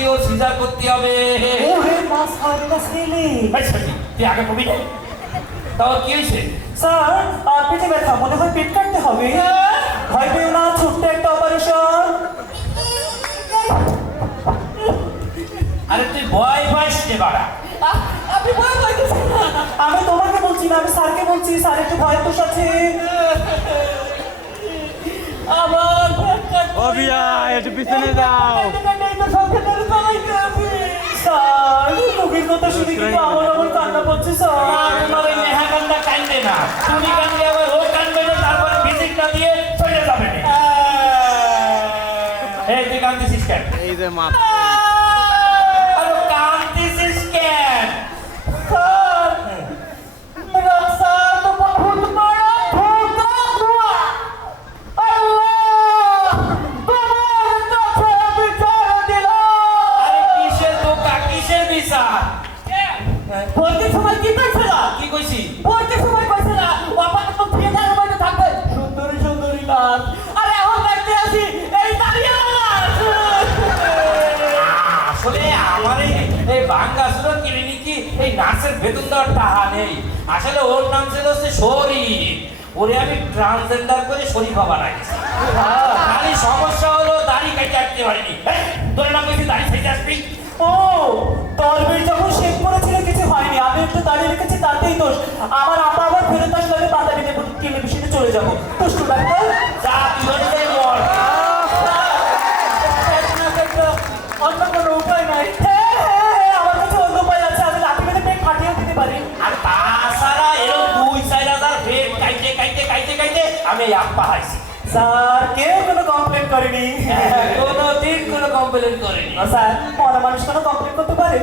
বলেছি ও সিজার করতে হবে। ওরে মাছ খাওয়ার না ছেলে। তুই আগে কবি না, তাও কি হয়েছে? স্যার পেটে ব্যথা, মনে হয় পেট কাটতে হবে। ভয় পেও না, ছোট্ট একটা অপারেশন। আরে তুই ভয় পাস রে বাড়া। আপনি ভয় পাইতেছেন না? আমি তোমাকে বলছি না, আমি স্যারকে বলছি। স্যার একটু ভয় তো সাথে আমার অবিয়া একটু পিছনে যাও। স্যার মুখের কথা শুনে কিন্তু আমার কান্না পাচ্ছে স্যার। তোমার ওই নেহা কান্দা কান্দে না, তুমি কান্দে আবার ও কান্দবে না, তারপরে ভিজিট না দিয়ে চলে যাবে না। এই তুই কান্দিছিস কেন? এই যে মাছ আরে কান্দিছিস কেন? স্যার তো বহুত বড় ধোঁয়া। আল্লাহ তোমার কাছে বিচার দিল। আরে কিসের ধোঁকা, কিসের বিচার? বলতে সময় কি কইছিল? কি কইছি? বলতে সময় কইছিল বাবাকে তো থিয়েটারের মধ্যে থাকবে সুন্দরী সুন্দরী নাচ। আরে এখন দেখতে আসি এই দাঁড়িয়ে নাচ। আসলে আমার এই ভাঙ্গা সুরত ক্লিনিকে এই নাচের বেতন দেওয়ার টাকা নেই। আসলে ওর নাম ছিল হচ্ছে শরীফ, ওরে আমি ট্রান্সজেন্ডার করে শরীফা বানাইছি। খালি সমস্যা হলো দাড়ি কেটে আসতে পারিনি। তোর নাম কইছি দাড়ি থেকে আসবি। ও তলবির যখন শেভ করেছিল কিছু হয়নি, আমি একটু দাঁড়িয়ে রেখেছি তাতেই দোষ। আমার আপা আবার ফেরত আসলে আমি বাধা দিতে টেলিভিশনে চলে যাবো। দুষ্টু ডাক্তার যা তুই ধরে যাই মর। অন্য কোনো উপায় নাই। হ্যাঁ, আমার কাছে অন্য উপায় আছে। আমি লাঠি মেরে পেট ফাটিয়েও দিতে পারি। আর তাছাড়া এরকম 2-4 হাজার পেট কাইতে আমি এই আপা হাইছি। স্যার কেউ কোনো কমপ্লেন করেনি। কোনোদিন কোনো কমপ্লেন করেনি। স্যার মরা মানুষ কোনো কমপ্লেন করতে পারে?